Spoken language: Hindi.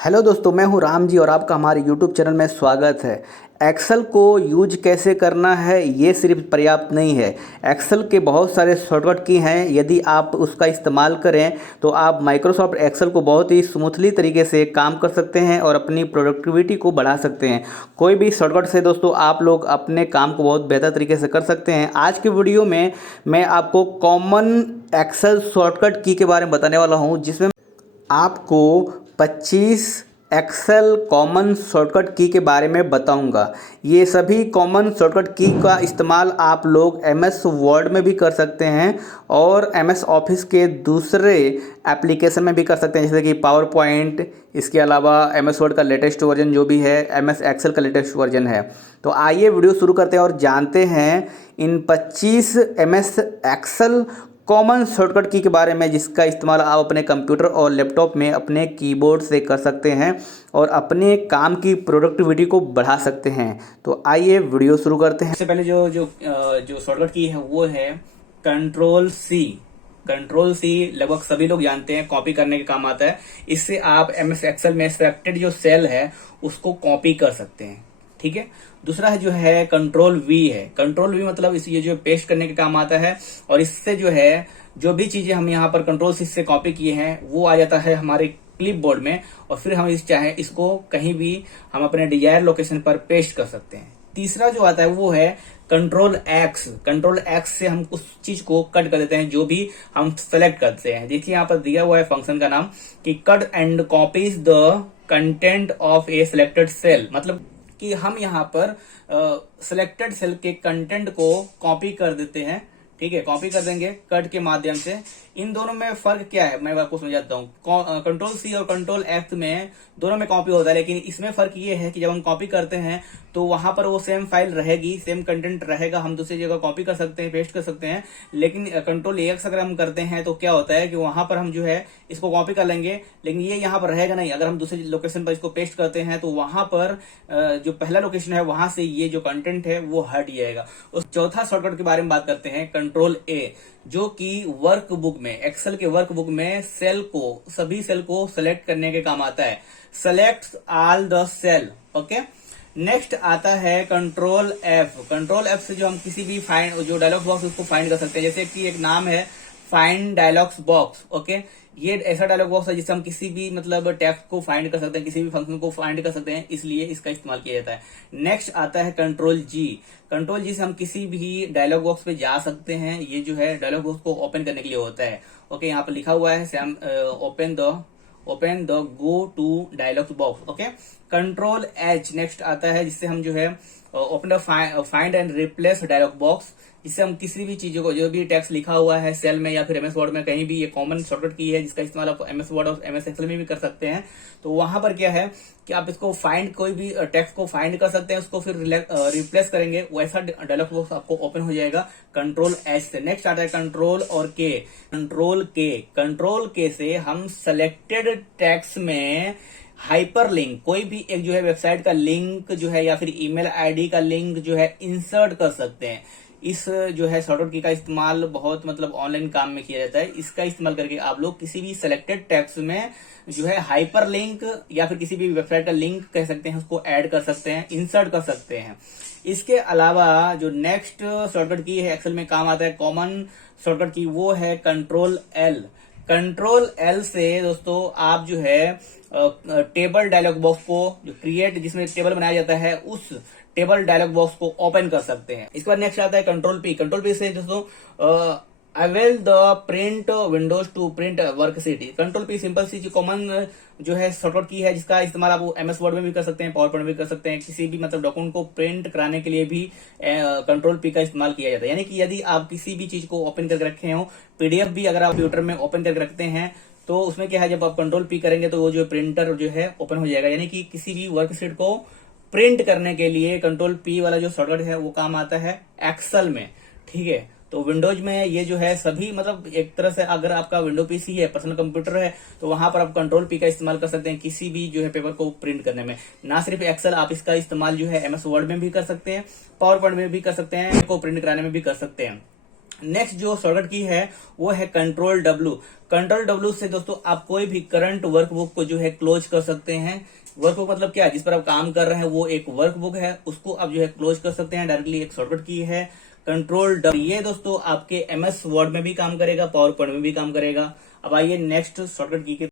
हेलो दोस्तों, मैं हूं राम जी और आपका हमारे यूट्यूब चैनल में स्वागत है। एक्सेल को यूज कैसे करना है ये सिर्फ पर्याप्त नहीं है। एक्सेल के बहुत सारे शॉर्टकट की हैं। यदि आप उसका इस्तेमाल करें तो आप माइक्रोसॉफ्ट एक्सेल को बहुत ही स्मूथली तरीके से काम कर सकते हैं और अपनी प्रोडक्टिविटी को बढ़ा सकते हैं। कोई भी शॉर्टकट से दोस्तों आप लोग अपने काम को बहुत बेहतर तरीके से कर सकते हैं। आज के वीडियो में मैं आपको कॉमन एक्सेल शॉर्टकट की के बारे में बताने वाला हूँ, जिसमें आपको 25 एक्सेल कॉमन शॉर्टकट की के बारे में बताऊंगा। ये सभी कॉमन शॉर्टकट की का इस्तेमाल आप लोग एमएस वर्ड में भी कर सकते हैं और एमएस ऑफिस के दूसरे एप्लीकेशन में भी कर सकते हैं, जैसे कि पावर पॉइंट। इसके अलावा एमएस वर्ड का लेटेस्ट वर्जन जो भी है, एमएस एक्सेल का लेटेस्ट वर्जन है। तो आइए वीडियो शुरू करते हैं और जानते हैं इन 25 एमएस एक्सेल कॉमन शॉर्टकट की के बारे में, जिसका इस्तेमाल आप अपने कंप्यूटर और लैपटॉप में अपने कीबोर्ड से कर सकते हैं और अपने काम की प्रोडक्टिविटी को बढ़ा सकते हैं। तो आइए वीडियो शुरू करते हैं। सबसे पहले जो शॉर्टकट की है वो है कंट्रोल सी। कंट्रोल सी लगभग सभी लोग जानते हैं, कॉपी करने के काम आता है। इससे आप एमएस एक्सेल में सिलेक्टेड जो सेल है उसको कॉपी कर सकते हैं। ठीक है। दूसरा है जो है कंट्रोल वी है। कंट्रोल वी मतलब ये जो पेस्ट करने के काम आता है और इससे जो है जो भी चीजें हम यहाँ पर कंट्रोल सी से कॉपी किए हैं वो आ जाता है हमारे क्लिप बोर्ड में और फिर हम चाहे इसको कहीं भी हम अपने डिजायर लोकेशन पर पेस्ट कर सकते हैं। तीसरा जो आता है वो है कंट्रोल एक्स। कंट्रोल एक्स से हम उस चीज को कट कर देते हैं जो भी हम सेलेक्ट करते हैं। देखिए यहाँ पर दिया हुआ है फंक्शन का नाम कि cut and copies the content of a selected cell. मतलब कि हम यहाँ पर सिलेक्टेड सेल के कंटेंट को कॉपी कर देते हैं। ठीक है, कॉपी कर देंगे कट के माध्यम से। इन दोनों में फर्क क्या है मैं आपको समझाता हूँ। कंट्रोल सी और कंट्रोल एफ में दोनों में कॉपी होता है, लेकिन इसमें फर्क ये है कि जब हम कॉपी करते हैं तो वहां पर वो सेम फाइल रहेगी, सेम कंटेंट रहेगा, हम दूसरी जगह कॉपी कर सकते हैं, पेस्ट कर सकते हैं। लेकिन कंट्रोल एक्स अगर हम करते हैं तो क्या होता है कि वहां पर हम जो है इसको कॉपी कर लेंगे, लेकिन ये यहाँ पर रहेगा नहीं। अगर हम दूसरी लोकेशन पर इसको पेस्ट करते हैं तो वहां पर जो पहला लोकेशन है वहां से ये जो कंटेंट है वो हट जाएगा। उस चौथा शॉर्टकट के बारे में बात करते हैं, कंट्रोल ए, जो कि वर्कबुक में, एक्सेल के वर्कबुक में सेल को, सभी सेल को सेलेक्ट करने के काम आता है। Select all the cell. Okay. Next आता है कंट्रोल एफ। कंट्रोल एफ से जो हम किसी भी फाइंड, जो डायलॉग बॉक्स उसको फाइंड कर सकते हैं। जैसे कि एक नाम है फाइंड डायलॉग्स बॉक्स। ओके, ये ऐसा डायलॉग बॉक्स है जिससे हम किसी भी मतलब टेक्स्ट को फाइंड कर सकते हैं, किसी भी फंक्शन को फाइंड कर सकते हैं, इसलिए इसका इस्तेमाल किया जाता है। नेक्स्ट आता है कंट्रोल जी। कंट्रोल जी से हम किसी भी डायलॉग बॉक्स पे जा सकते हैं। ये जो है डायलॉग बॉक्स को ओपन करने के लिए होता है। ओके, यहाँ पर लिखा हुआ है open the go to dialog box. Okay. Control H next आता है, जिससे हम जो है open the find and replace dialog box, जिससे हम किसी भी चीजों को, जो भी टेक्स्ट लिखा हुआ है सेल में या फिर एमएस वर्ड में कहीं भी, ये कॉमन शॉर्टकट की है जिसका इस्तेमाल आप एमएस वर्ड और एमएस एक्सेल में भी कर सकते हैं। तो वहां पर क्या है कि आप इसको फाइंड, कोई भी टेक्स्ट को फाइंड कर सकते हैं, उसको फिर रिप्लेस करेंगे, वैसा डायलॉग बॉक्स आपको ओपन हो जाएगा कंट्रोल एच से। नेक्स्ट आता है कंट्रोल और के। कंट्रोल के से हम सेलेक्टेड टेक्स्ट में हाइपर लिंक, कोई भी एक जो है वेबसाइट का लिंक जो है या फिर ईमेल आईडी का लिंक जो है इंसर्ट कर सकते हैं। इस जो है शॉर्टकट की का इस्तेमाल बहुत मतलब ऑनलाइन काम में किया जाता है। इसका इस्तेमाल करके आप लोग किसी भी सिलेक्टेड टेक्स्ट में जो है हाइपर लिंक या फिर किसी भी वेबसाइट का लिंक कह सकते हैं, उसको ऐड कर सकते हैं, इंसर्ट कर सकते हैं। इसके अलावा जो नेक्स्ट शॉर्टकट की है एक्सेल में काम आता है, कॉमन शॉर्टकट की, वो है कंट्रोल एल। कंट्रोल एल से दोस्तों आप जो है टेबल डायलॉग बॉक्स को जो क्रिएट, जिसमें टेबल बनाया जाता है, उस टेबल डायलॉग बॉक्स को ओपन कर सकते हैं। इसके बाद नेक्स्ट आता है कंट्रोल पी। कंट्रोल पी से दोस्तों avail the print windows to print worksheet. Control P simple सी जो कॉमन जो है शॉर्टकट की है, जिसका इस्तेमाल आप एमएस वर्ड में भी कर सकते हैं, पावर पॉइंट में भी कर सकते हैं। किसी भी मतलब डॉक्यूमेंट को प्रिंट कराने के लिए भी कंट्रोल पी का इस्तेमाल किया जाता है। यानी कि यदि आप किसी भी चीज को ओपन करके रखे हो, पीडीएफ भी अगर आप कंप्यूटर में ओपन करके रखते हैं, तो उसमें क्या है, जब आप कंट्रोल पी करेंगे तो वो जो प्रिंटर जो है ओपन हो जाएगा। यानी कि किसी भी वर्कशीट को प्रिंट करने के लिए कंट्रोल पी वाला जो शॉर्टकट है वो काम आता है एक्सेल में। ठीक है, तो विंडोज में ये जो है सभी मतलब एक तरह से अगर आपका विंडो पीसी है, पर्सनल कंप्यूटर है, तो वहां पर आप कंट्रोल पी का इस्तेमाल कर सकते हैं किसी भी जो है पेपर को प्रिंट करने में। ना सिर्फ एक्सेल, आप इसका इस्तेमाल जो है एमएस वर्ड में भी कर सकते हैं, पावर पॉइंट में भी कर सकते हैं, को प्रिंट कराने में भी कर सकते हैं। नेक्स्ट जो शॉर्टकट की है वो है कंट्रोल W। कंट्रोल W से दोस्तों आप कोई भी करंट वर्कबुक को जो है क्लोज कर सकते हैं। वर्कबुक मतलब क्या है, जिस पर आप काम कर रहे हैं वो एक वर्कबुक है, उसको आप जो है क्लोज कर सकते हैं डायरेक्टली। एक शॉर्टकट की है कंट्रोल W। ये दोस्तों आपके MS वर्ड में भी काम करेगा, पावर पॉइंट में भी काम करेगा। अब आइए नेक्स्ट शॉर्टकट की